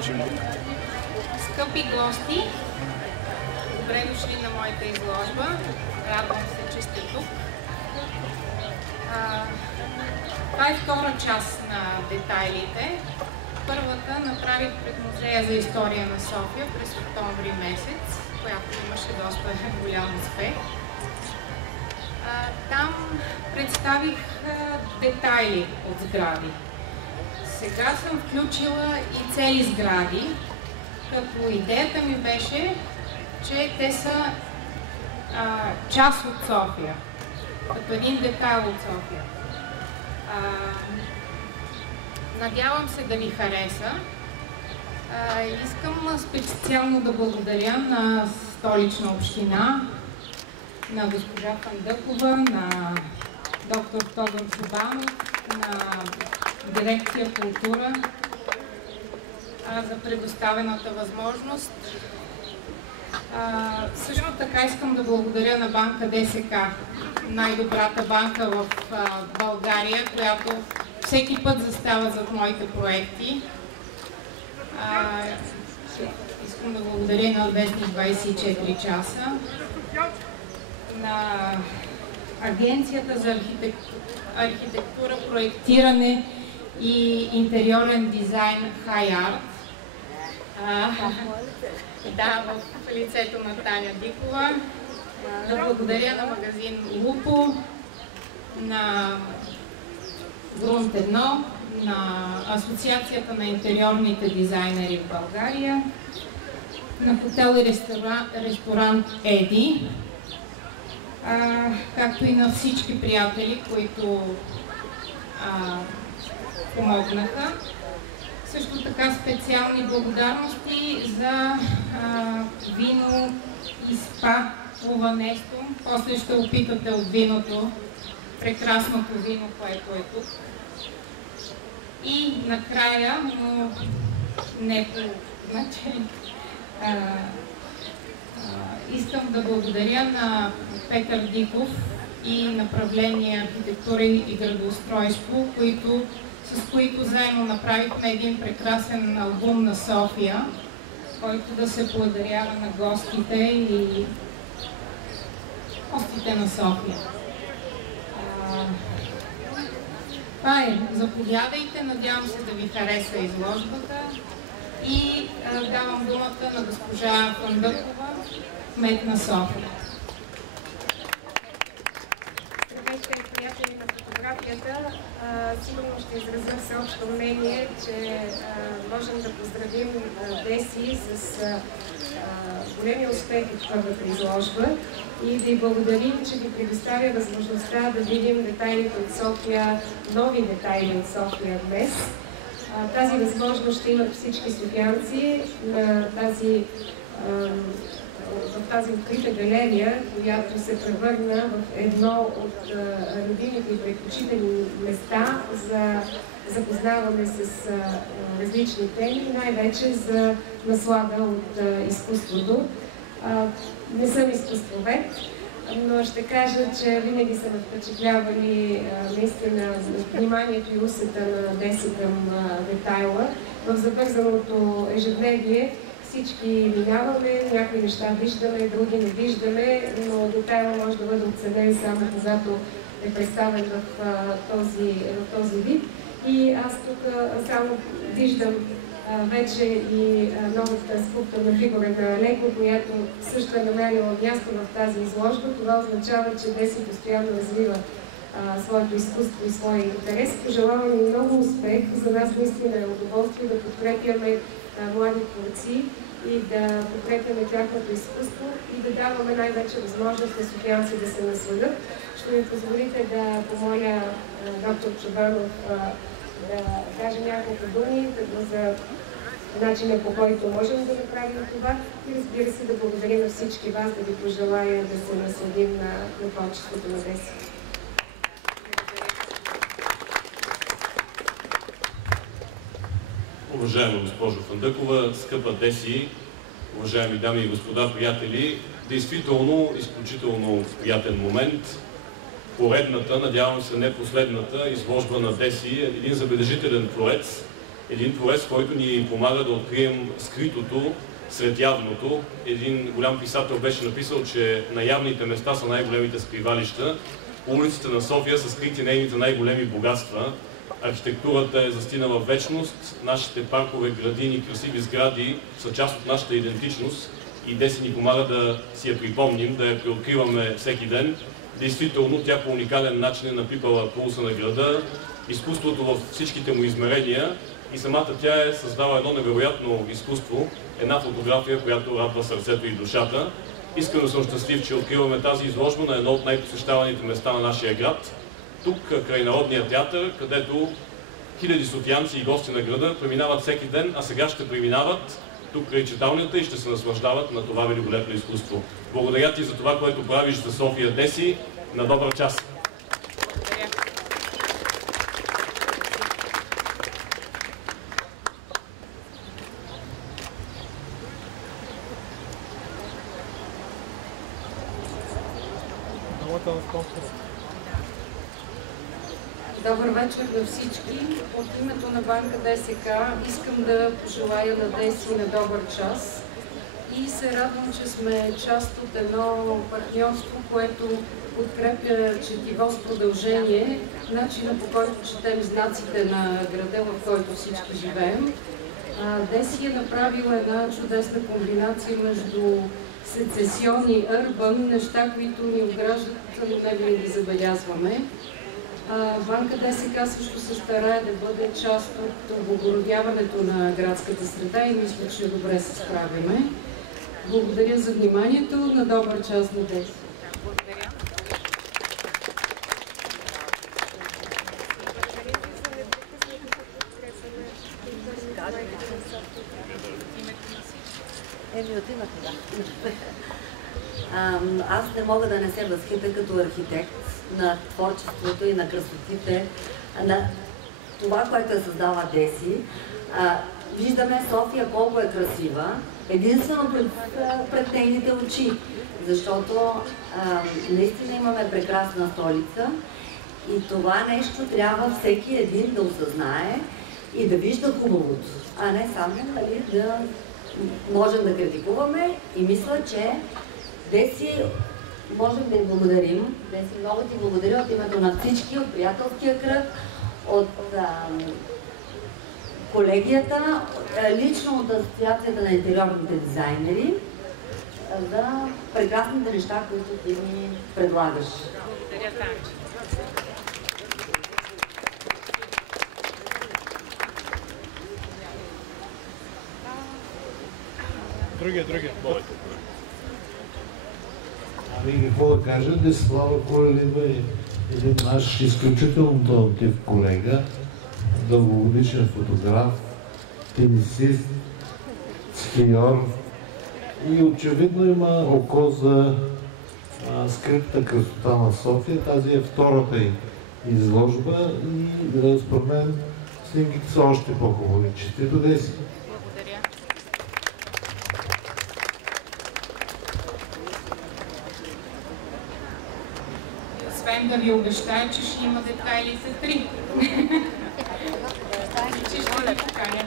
Скъпи гости, добре дошли на моята изложба. Радвам се, че сте тук. Това е втора част на детайлите. Първата направих пред Музея за история на София през октомври месец, която имаше доста голям успех. Там представих детайли от сгради. Сега съм включила и цели сгради, като идеята ми беше, че те са част от София, като един детайл от София. Надявам се да ви хареса. Искам специално да благодаря на Столична община, на госпожа Фандъкова, на доктор Тодор Чубанов, на дирекция култура за предоставената възможност. Също така искам да благодаря на банка ДСК, най-добрата банка в България, която всеки път застава зад моите проекти. Искам да благодаря на Вестник 24 часа, на Агенцията за архитектура, проектиране и интериорен дизайн High Art. Да, в лицето на Таня Дикова. Да благодаря на магазин Лупо, на Грунт 1, на Асоциацията на интериорните дизайнери в България, на хотел и ресторант Еди, както и на всички приятели, които помогнаха. Също така специални благодарности за вино и спа Луванесто. После ще опитате от виното, прекрасното вино, което е тук. И накрая, но не по значение, искам да благодаря на Петър Диков и направление архитектура и градоустройство, с които заедно направихме един прекрасен албум на София, който да се подарява на гостите и гостите на София. Това е. Заповядайте, надявам се да ви хареса изложбата и давам думата на госпожа Фандъкова, кмет на София. Здравейте, приятели на фотографията. Сигурно ще изразя всеобщо мнение, че можем да поздравим Деси с големия успех от първата изложба и да й благодарим, че ви предоставя възможността да видим детайлите от София, нови детайли от София днес. Тази възможност ще имат всички софиянци в тази открита галерия, която се превърна в едно от любимите и предпочитани места за запознаване с различни теми, най-вече за наслада от изкуството. Не съм изкуствовед, но ще кажа, че винаги са ме впечатлявали наистина вниманието и усета на Деси към детайла. В забързаното ежедневие всички минаваме, някои неща виждаме, други не виждаме, но детайла може да бъде оценен само когато е представен в този вид. И аз тук само виждам вече и новата скулптурна фигура на Леко, която също е намерила място в тази изложба. Това означава, че Деси постоянно развива своето изкуство и своя интерес. Пожелавам и много успех. За нас наистина е удоволствие да подкрепяме млади творци и да подкрепяме тяхното изкуство и да даваме най-вече възможност на софиянци да се насладят. Ще ми позволите да помоля доктор Чубанов да каже няколко думи за начина, по който можем да направим това и разбира се да благодаря на всички вас, да ви пожелая да се насладим на творчеството на Деси. Уважаема госпожо Фандъкова, скъпа Деси, уважаеми дами и господа приятели, действително изключително приятен момент. Поредната, надявам се не последната, изложба на Деси, един забележителен творец, Един творец, който ни помага да открием скритото сред явното. Един голям писател беше написал, че на явните места са най-големите скривалища. Улиците на София са скрити нейните най-големи богатства. Архитектурата е застинала в вечност. Нашите паркове, градини, красиви сгради са част от нашата идентичност и Деси ни помага да си я припомним, да я преоткриваме всеки ден. Действително, тя по уникален начин е напипала пулса на града, изкуството във всичките му измерения и самата тя е създала едно невероятно изкуство, една фотография, която радва сърцето и душата. Искрено съм щастлив, че откриваме тази изложба на едно от най-посещаваните места на нашия град. Тук, край Народния театър, където хиляди софиянци и гости на града преминават всеки ден, а сега ще преминават тук край читалнята и ще се наслаждават на това великолепно изкуство. Благодаря ти за това, което правиш за София, Деси. На добър час! Добър вечер на всички. От името на банка ДСК искам да пожелая на Деси на добър час и се радвам, че сме част от едно партньорство, което подкрепя четиво с продължение, начина по който четем знаците на града, в който всички живеем. Деси е направила една чудесна комбинация между сецесион и урбан, неща, които ни ограждат, но не винаги забелязваме. Банка ДСК също се старае да бъде част от облагородяването на градската среда и мисля, че добре се справяме. Благодаря за вниманието. На добър час на Деси. Благодаря. От името, да. Аз не мога да не се възхитя като архитект на творчеството и на красотите, на това, което е създава Деси. Виждаме София колко е красива, единствено пред нейните очи, защото наистина имаме прекрасна столица и това нещо трябва всеки един да осъзнае и да вижда хубавото, а не само да можем да критикуваме и мисля, че Деси можем да й благодарим. Деси, много ти благодаря от името на всички, от приятелския кръг, от колегията, лично от Асоциацията на интериорните дизайнери, за прекрасните неща, които ти ни предлагаш. Благодаря, Танче. Другия. Ами какво да кажа, Десислава Колева е един наш изключително талантлив колега, дългогодишен фотограф, тенисист, скиор и очевидно има око за скритата красота на София. Тази е втората й изложба и според мен снимките са още по-хубави. Честито, Деси! Благодаря. Освен да ви обещая, че ще има детайли за 3. Че ще ви поканя.